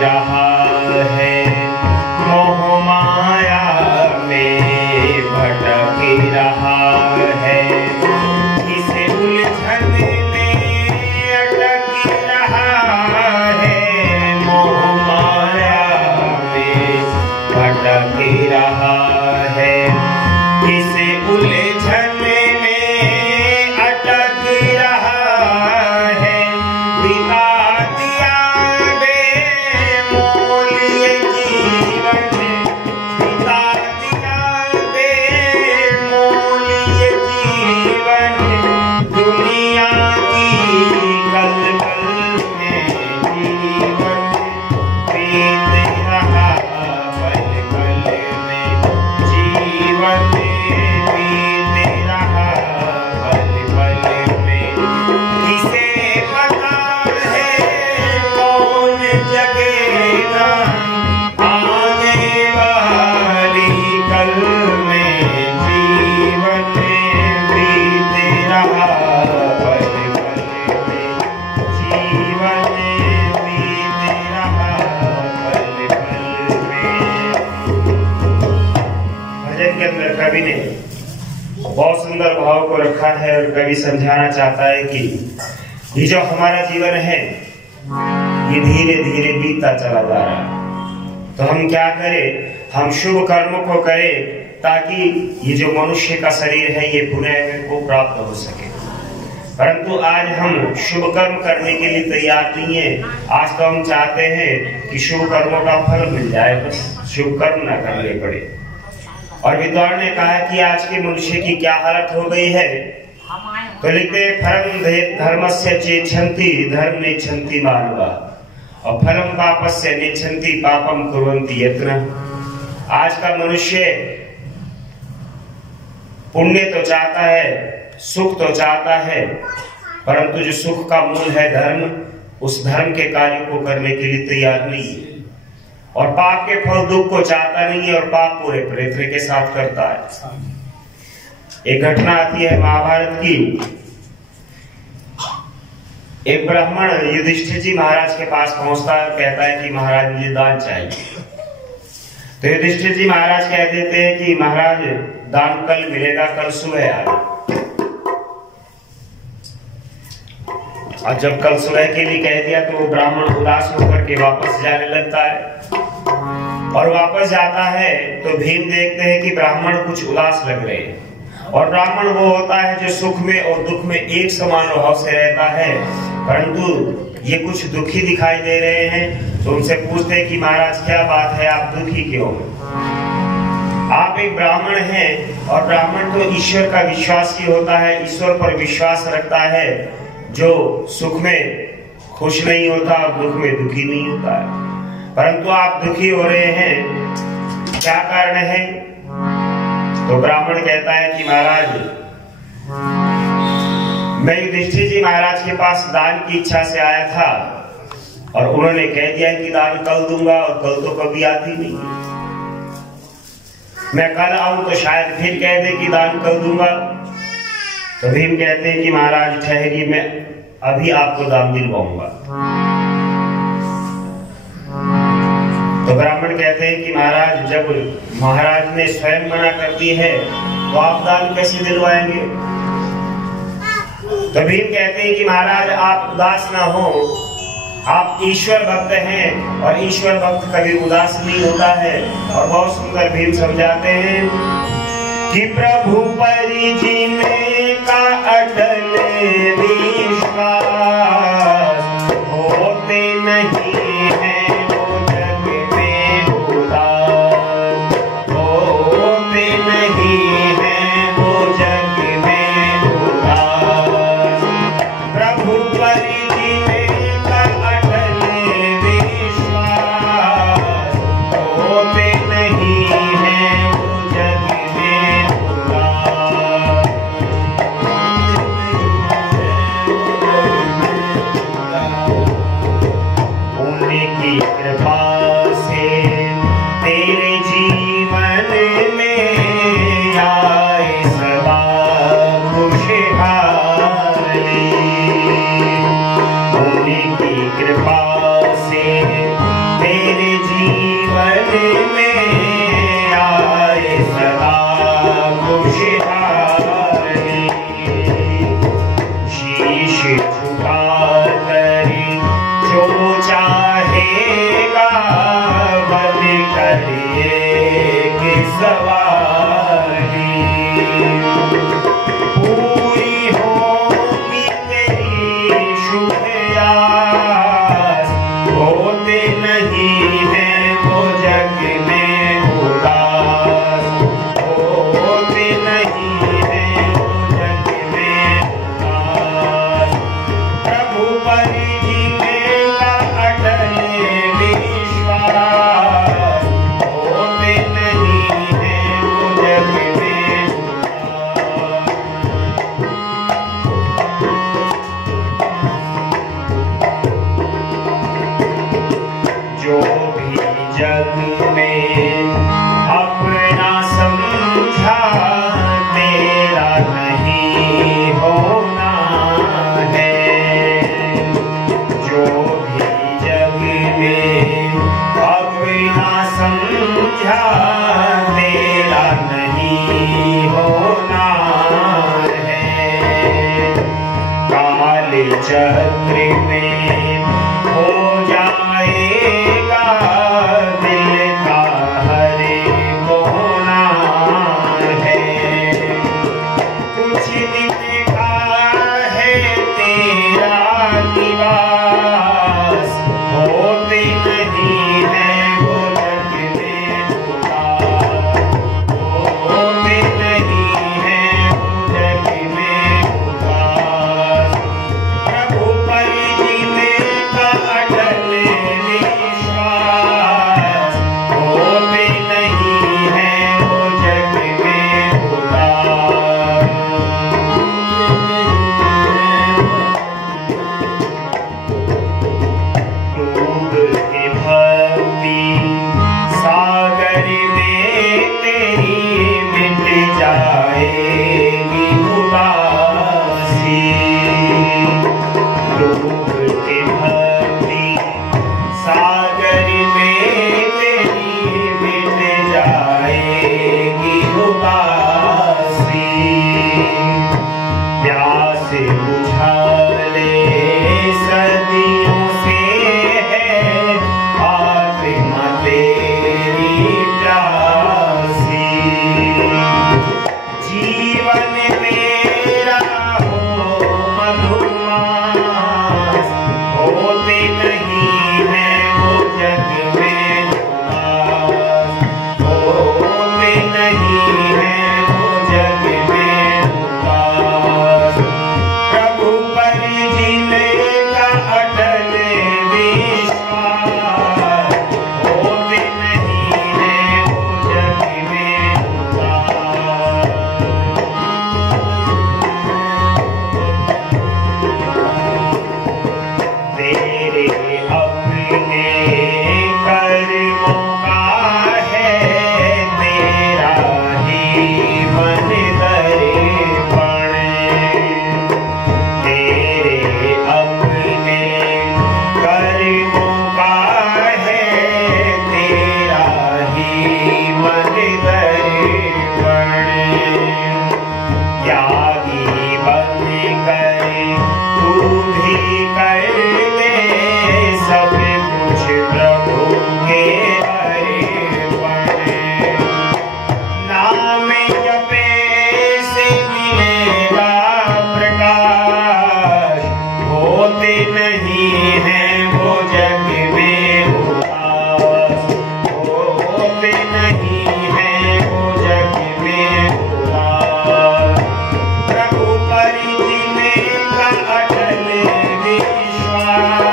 रहा है, मोह माया में भटक रहा है, इसे उलझन में अटक रहा है, मोह माया में भटक रहा है, इसे उलझन में अटक रहा है, बिता दिया बेमोल ये जीवन, बिता दिया बेमोल ये जीवन, दुनिया की कल कल में जीवन बीत रहा पल पल में, जीवन बीत रहा पल पल में, किसे पता है कौन जगेगा आने वाली कल में, जीवन बीत रहा पल पल में, जीवन बीत रहा पल पल में। भजन के अंदर कवि ने बहुत सुंदर भाव को रखा है और कवि समझाना चाहता है कि ये जो हमारा जीवन है ये धीरे धीरे बीतता चला जा रहा है, तो हम क्या करें, हम शुभ कर्मों को करें ताकि ये जो मनुष्य का शरीर है ये पुनः को प्राप्त हो सके। परंतु आज हम शुभ कर्म करने के लिए तैयार नहीं है। आज तो हम चाहते हैं कि शुभ कर्मों का फल मिल जाए, बस शुभ कर्म ना करने पड़े। और विद्वान ने कहा कि आज के मनुष्य की क्या हालत हो गई है, तो लिखते फलम धर्मस्य चेच्छन्ति धर्म नेच्छन्ति मानवा और फलम पापस्य नेच्छन्ति पापम कुर्वन्ति यत्न। आज का मनुष्य पुण्य तो चाहता है, सुख तो चाहता है, परंतु जो सुख का मूल है धर्म, उस धर्म के कार्य को करने के लिए तैयार नहीं है। और पाप के फल दुख को चाहता नहीं है और पाप पूरे प्रयत्न के साथ करता है। एक घटना आती है महाभारत की। एक ब्राह्मण युधिष्ठिर जी महाराज के पास पहुंचता है, कहता है कि महाराज मुझे दान चाहिए। तो युधिष्ठिर जी महाराज कह देते हैं कि महाराज दान कल मिलेगा, कल सुबह आना। और जब कल सुबह के लिए कह दिया तो वो ब्राह्मण उदास होकर के वापस जाने लगता है। और वापस जाता है तो भीम देखते हैं कि ब्राह्मण कुछ उदास लग रहे हैं। और ब्राह्मण वो होता है जो सुख में और दुख में एक समान भाव से रहता है, परंतु ये कुछ दुखी दिखाई दे रहे हैं। तो उनसे पूछते हैं कि महाराज क्या बात है, आप दुखी क्यों? आप एक ब्राह्मण हैं और ब्राह्मण तो ईश्वर का विश्वास ही होता है, ईश्वर पर विश्वास रखता है, जो सुख में खुश नहीं होता और दुख में दुखी नहीं होता है। परंतु आप दुखी हो रहे हैं, क्या कारण है? तो ब्राह्मण कहता है कि महाराज मैं युधिष्ठिर जी महाराज के पास दान की इच्छा से आया था और उन्होंने कह दिया कि दान कल दूंगा, और कल तो कभी आती नहीं। मैं कल आऊं तो शायद फिर कह दे कि दान कल दूंगा। तो भीम कहते हैं कि महाराज ठहरिए, मैं अभी आपको दान दिलवाऊंगा। तो ब्राह्मण कहते हैं कि महाराज जब महाराज ने स्वयं मना कर दी है तो आप दान कैसे दिलवाएंगे? तो भीम कहते हैं कि महाराज आप उदास ना हो, आप ईश्वर भक्त हैं और ईश्वर भक्त कभी उदास नहीं होता है। और बहुत सुंदर भीम समझाते हैं कि प्रभु परिजिने का अटल विश्वास होते नहीं है वो जग में उदास, होते नहीं है वो जग में उदास। प्रभु परिजिने का अटल विश्वास होते नहीं है वो जग में उदास। उनकी कृपा से तेरे जीवन में आए सदा खुशहाली। उनकी कृपा से सवारी, पूरी होगी तेरी शुभ आस, होते नहीं है वो जग में उदास, होते नहीं है वो जग में उदास। प्रभु पर जीवेगा अटल विश्वास, होते नहीं है वो जग में उदास। जो भी जग में अपना समझा तेरा नहीं होना है, जो भी जग में अपना समझा तेरा नहीं होना है। काले चक्र में हो जाएगा दिल का हर कोना है, कुछ दिन का है तेरा निवास, होते नहीं है वो जग में उदास, होते नहीं है वो जग में उदास। प्रभु पर जीवेगा अटल विश्वास, होते नहीं है वो जग में उदास। डूब के भक्ति सागर में तेरी मिट जाएगी उदासी, डूब के भक्ति सागर में तेरी मिट जाएगी उदासी। प्यास बुझा ले सदियों से है आत्मा तेरी प्यासी, जीवन मेरा हो मधुमास, होते नहीं है वो जग में उदास, होते नहीं है वो जग में उदास। प्रभु पर जीवेगा अटल विश्वास, होते नहीं है वो जग में उदास। तेरे अपने कर्मों का है तेरा ही मन दर्पण, तेरे अपने कर्मों का है तेरा ही मन दर्पण। त्यागी बन कर तू भी कर दे सब कुछ प्रभु के अर्पण, नाम जपे से मिलेगा प्रकाश, होते नहीं है वो जग में उदास, होते नहीं है वो जग में उदास। प्रभु पर जीवेगा अटल विश्वास,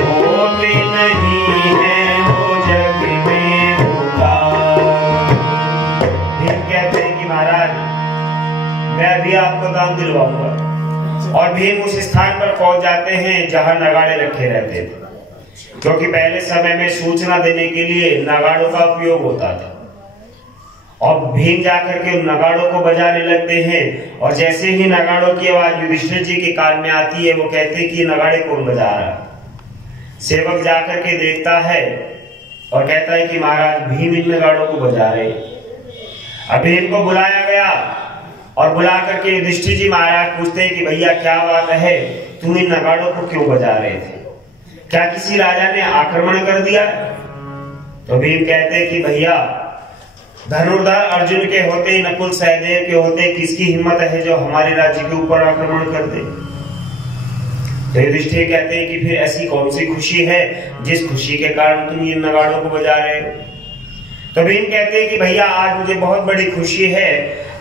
होते नहीं है वो जग में उदास। भीम कहते हैं कि महाराज मैं अभी आपको दान दिलवाऊंगा, और भीम उस स्थान पर पहुंच जाते हैं जहां नगाड़े रखे रहते थे, क्योंकि पहले समय में सूचना देने के लिए नगाड़ों का उपयोग होता था। और भीम जाकर के नगाड़ों को बजाने लगते हैं, और जैसे ही नगाड़ों की आवाज युधिष्ठिर जी के कान में आती है, वो कहते हैं कि नगाड़े कौन बजा रहा है। सेवक जाकर के देखता है और कहता है कि महाराज भीम इन नगाड़ों को बजा रहे। अब भीम को बुलाया गया, और बुला करके युधिष्ठिर जी महाराज पूछते हैं कि भैया क्या बात है, तुम इन नगाड़ों को क्यों बजा रहे थे, क्या किसी राजा ने आक्रमण कर दिया? तो भीम कहते हैं कि भैया धनुर्धर अर्जुन के होते, नकुल सहदेव के होते, किसकी हिम्मत है जो हमारे राज्य के ऊपर आक्रमण कर दे। तो युधिष्ठिर कहते हैं कि फिर ऐसी कौन सी खुशी है जिस खुशी के कारण तुम इन नगाड़ों को बजा रहे हो। तो भीम कहते हैं कि भैया आज मुझे बहुत बड़ी खुशी है,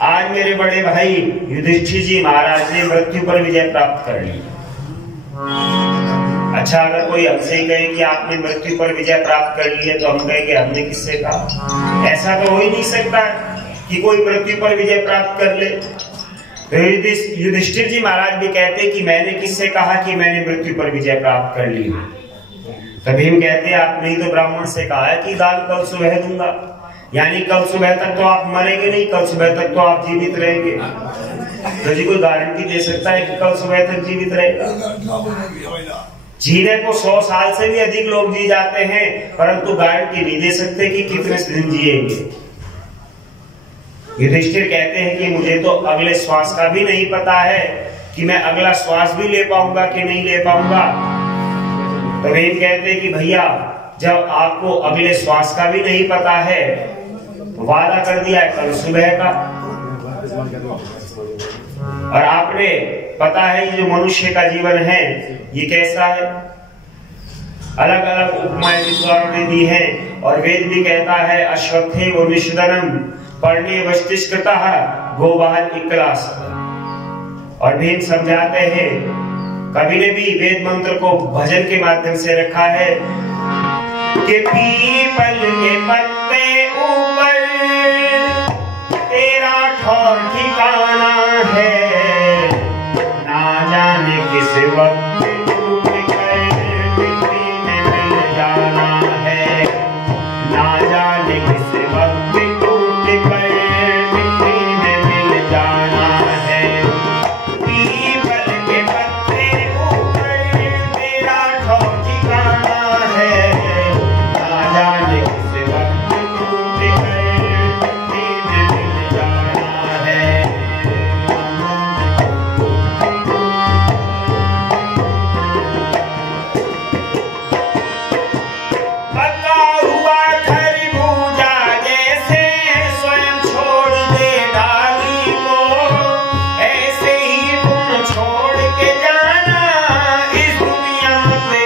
आज मेरे बड़े भाई युधिष्ठिर जी महाराज ने मृत्यु पर विजय प्राप्त कर ली। अच्छा, अगर कोई हमसे ही कहे कि आपने मृत्यु पर विजय प्राप्त कर ली है तो हम कहेंगे हमने किससे कहा? ऐसा तो हो ही नहीं सकता कि कोई मृत्यु पर विजय प्राप्त कर ले। तो युधिष्ठिर जी महाराज भी कहते कि मैंने किससे कहा कि मैंने मृत्यु पर विजय प्राप्त कर ली है। तो भीम कहते आपने ही तो ब्राह्मण से कहा है कि दान कल सुबह दूंगा, यानी कल सुबह तक तो आप मरेंगे नहीं, कल सुबह तक तो आप जीवित रहेंगे। तो जी कोई गारंटी दे सकता है कि कल सुबह तक जीवित रहेगा? जीने को 100 साल से भी अधिक लोग जी जाते हैं, परंतु गारंटी नहीं दे सकते कि कितने दिन जिएंगे। युधिष्ठिर कहते हैं कि मुझे तो अगले श्वास का भी नहीं पता है कि मैं अगला श्वास भी ले पाऊंगा कि नहीं ले पाऊंगा। तो भीम कहते हैं कि भैया जब आपको अगले श्वास का भी नहीं पता है, वादा कर दिया है कल सुबह का, और आपने पता है ये जो मनुष्य का जीवन है ये कैसा है। अलग अलग उपमाएं विद्वानों ने दी हैं, और वेद भी कहता है अश्वत्थे व निषदनम पर्णे वष्टिष्कृतः गोवाहन इक्लास। और भीम समझाते हैं, कवि ने भी वेद मंत्र को भजन के माध्यम से रखा है कि पीपल के पत्ते ऊपर तेरा ठौर ठिकाना है, ना जाने किस वक्त टूट कर मिट्टी में मिल जाना है, ना जाने किस वक्त टूट कर मिट्टी में मिल जाना है। पीपल के पत्ते ऊपर तेरा ठौर ठिकाना है, ना जाने किस वक्त टूट कर मिट्टी में मिल जाना है। पका हुआ खरबूजा जैसे स्वयं छोड़ दे डाली को, ऐसे ही तुम छोड़ के जाना इस दुनिया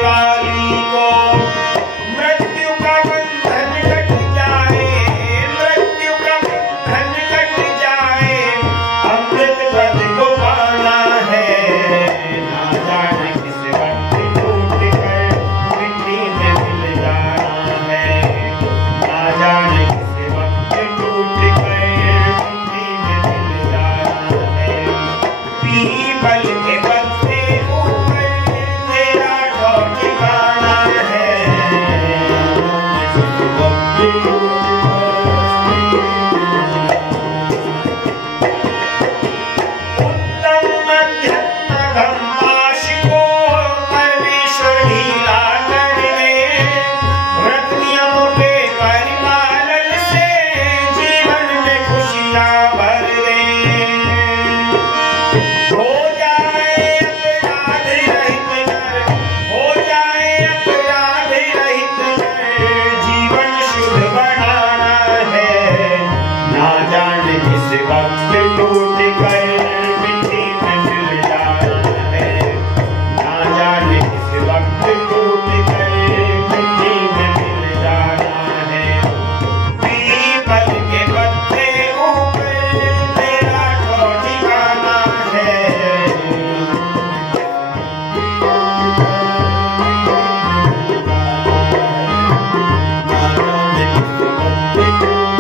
वाली को। मृत्यु का बंधन कट जाए, मृत्यु का बंधन कट जाए, अमृत पद को पाना है, ना जाने किस वक्त टूट कर मिट्टी में मिल जाना है, ना जाने किस वक्त टूट कर मिट्टी में मिल जाना है। पीपल के पत्ते ऊपर तेरा ठौर ठिकाना है, उत्तम मध्यम मध्यम आशिको परमेश्वर ढीला कर दे, व्रत नियमों के परिपालन से जीवन में खुशियां भर दे। हो जाए अपराध रहित नर, हो जाए अपराध रहित नर, जीवन शुभ बनाना है, ना जाने किस वक्त टूट कर मिट्टी में मिल जाना है, ना जाने किस वक्त टूट कर मिट्टी में मिल जाना है। पीपल के पत्ते ऊपर तेरा ठौर ठिकाना है, ना जाने किस वक्त टूट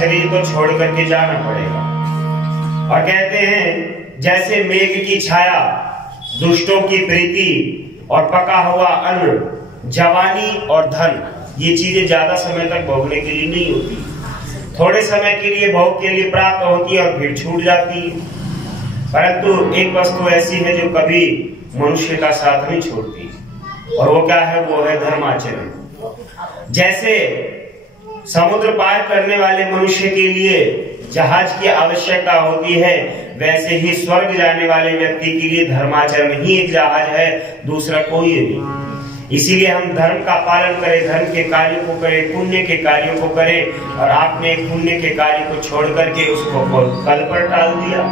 शरीर को छोड़ करके जाना पड़ेगा। और कहते हैं जैसे मेघ की छाया, दुष्टों की प्रीति और पका हुआ अन्न, जवानी और धन, ये चीजें ज्यादा समय तक भोगने के लिए नहीं होती, थोड़े समय के लिए भोग के लिए प्राप्त होती है और फिर छूट जाती है। परंतु एक वस्तु ऐसी है जो कभी मनुष्य का साथ नहीं छोड़ती, और वो क्या है? वो है धर्माचरण। जैसे समुद्र पार करने वाले मनुष्य के लिए जहाज की आवश्यकता होती है, वैसे ही स्वर्ग जाने वाले व्यक्ति के लिए धर्माचरण ही एक जहाज है, दूसरा कोई नहीं। इसीलिए हम धर्म का पालन करें, धर्म के कार्यों को करें, पुण्य के कार्यों को करें। और आपने पुण्य के कार्य को छोड़ करके उसको कल पर टाल दिया।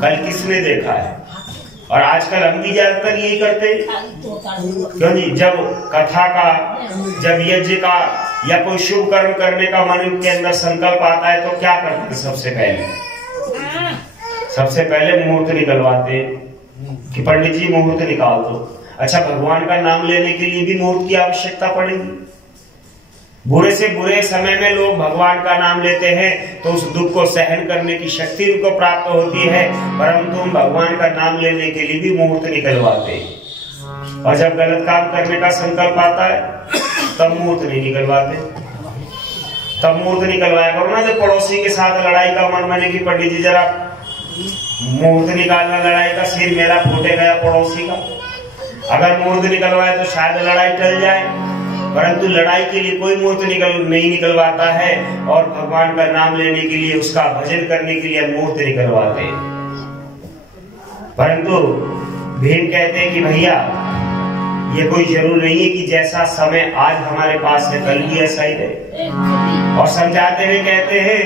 कल किसने देखा है? और आजकल हम भी ज्यादातर यही करते क्यों जी? जब कथा का, जब यज्ञ का या कोई शुभ कर्म करने का मन के अंदर संकल्प आता है तो क्या करते थे? सबसे पहले मुहूर्त निकलवाते कि पंडित जी मुहूर्त निकाल दो। अच्छा, भगवान का नाम लेने के लिए भी मुहूर्त की आवश्यकता पड़ेगी। बुरे से बुरे समय में लोग भगवान का नाम लेते हैं तो उस दुख को सहन करने की शक्ति उनको प्राप्त होती है, परंतु हम भगवान का नाम लेने के लिए भी मुहूर्त निकलवाते हैं। और जब गलत काम करने का संकल्प आता है तब मुहूर्त नहीं निकलवाते। तब मुहूर्त निकलवाया करो ना जब पड़ोसी के साथ लड़ाई का मन बने कि पंडित जी जरा मुहूर्त निकालना, लड़ाई का, सिर मेरा फूटे गया पड़ोसी का। अगर मुहूर्त निकलवाए तो शायद लड़ाई टल जाए, परंतु लड़ाई के लिए कोई मुहूर्त नहीं निकलवाता है, और भगवान का नाम लेने के लिए, उसका भजन करने के लिए मुहूर्त निकलवाते हैं। परंतु भीम कहते हैं कि भैया ये कोई जरूर नहीं है कि जैसा समय आज हमारे पास है कल ही ऐसा ही रहे। और समझाते हुए कहते हैं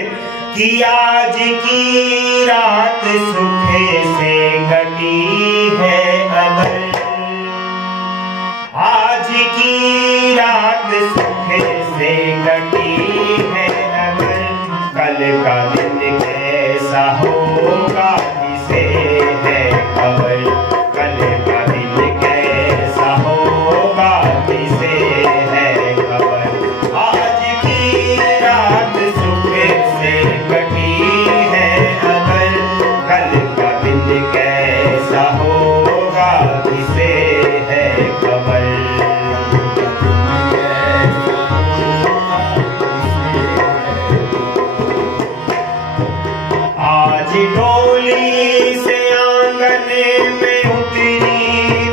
कि आज की रात सुखे से कटी है अगर, आज की रात सुखे से कटी है अगर, कल का दिन कैसा होगा किसे है खबर, कल का दिन कैसा होगा किसे है खबर। आज की रात सुखे से कटी है अगर, कल का दिन कैसा होगा किसे है खबर। आज डोली से आंगन में उतरी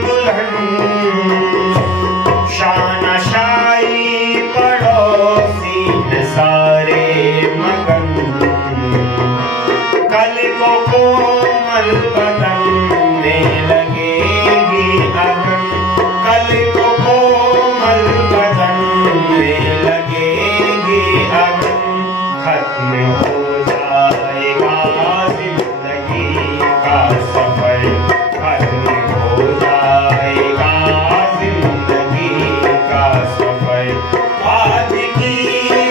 दुल्हन, शानाशाई पड़ोसी न सारे मगन, कल को कोमल बदन में लगेगी अगन, कल को कोमल बदन में लगेगी अगन, खत्म हो जाएगा जिंदगी का सफर, खत्म हो जाएगा जिंदगी का सफर। आज की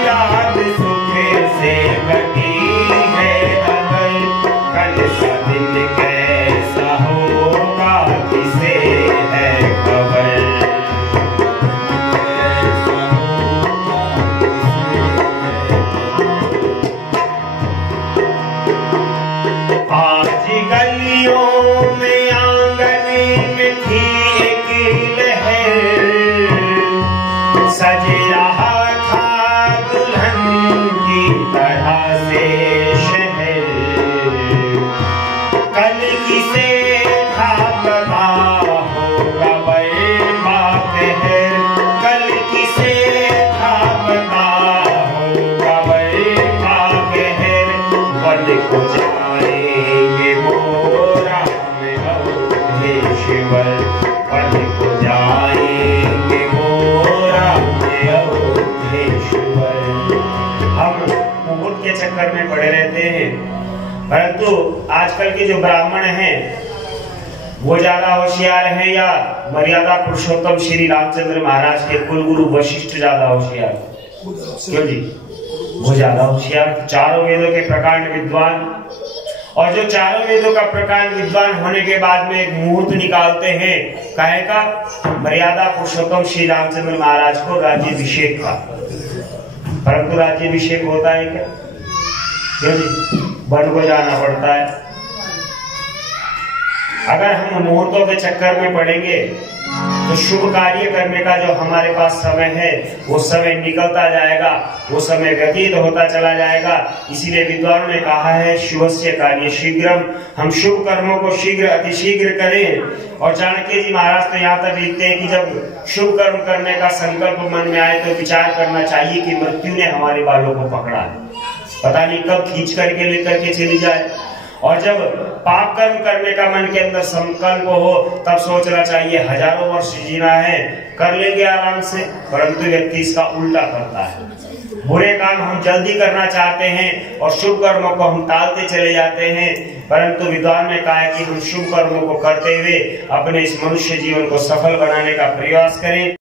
रात सुखे से कटी है अगर, कल का दिन कैसा होगा किसे है खबर। आज गलियों में आंगन में थी एक लहर, सज रहा था दुल्हन की तरह से शहर, कल किसे था पता होगा बर्बाद है, कल किसे था पता होगा बर्बाद है, बल को जाएंगे मोरा में अवधेश्वर, बल को जाएंगे मोरा में अवधेश्वर। हम मुहूर्त के चक्कर में पड़े रहते हैं, परंतु आजकल के जो ब्राह्मण हैं वो ज्यादा होशियार हैं या मर्यादा पुरुषोत्तम श्री रामचंद्र महाराज के कुलगुरु वशिष्ठ ज्यादा होशियार? क्यों जी? वो ज्यादा होशियार, चारों वेदों के प्रकांड विद्वान। और जो चारों वेदों का प्रकांड विद्वान होने के बाद में एक मुहूर्त निकालते हैं, काहे का? मर्यादा पुरुषोत्तम श्री रामचंद्र महाराज को राज्याभिषेक का। परंतु राज्याभिषेक होता है क्या? वन को जाना पड़ता है। अगर हम मुहूर्तों के चक्कर में पड़ेंगे तो शुभ कार्य करने का जो हमारे पास समय है वो समय निकलता जाएगा, वो समय व्यतीत होता चला जाएगा। इसीलिए विद्वानों ने कहा है शुभस्य कार्य शीघ्रम, हम शुभ कर्मों को शीघ्र अतिशीघ्र करें। और चाणक्य जी महाराज तो यहाँ तक लिखते हैं कि जब शुभ कर्म करने का संकल्प मन में आए तो विचार करना चाहिए कि मृत्यु ने हमारे बालों को पकड़ा है, पता नहीं कब खींच करके लेकर के चली जाए। और जब पाप कर्म करने का मन के अंदर संकल्प हो तब सोचना चाहिए हजारों वर्ष जीना है, कर लेंगे आराम से, परंतु व्यक्ति इसका उल्टा करता है। बुरे काम हम जल्दी करना चाहते हैं और शुभ कर्मों को हम टालते चले जाते हैं। परंतु विद्वान ने कहा है कि हम शुभ कर्मों को करते हुए अपने इस मनुष्य जीवन को सफल बनाने का प्रयास करें।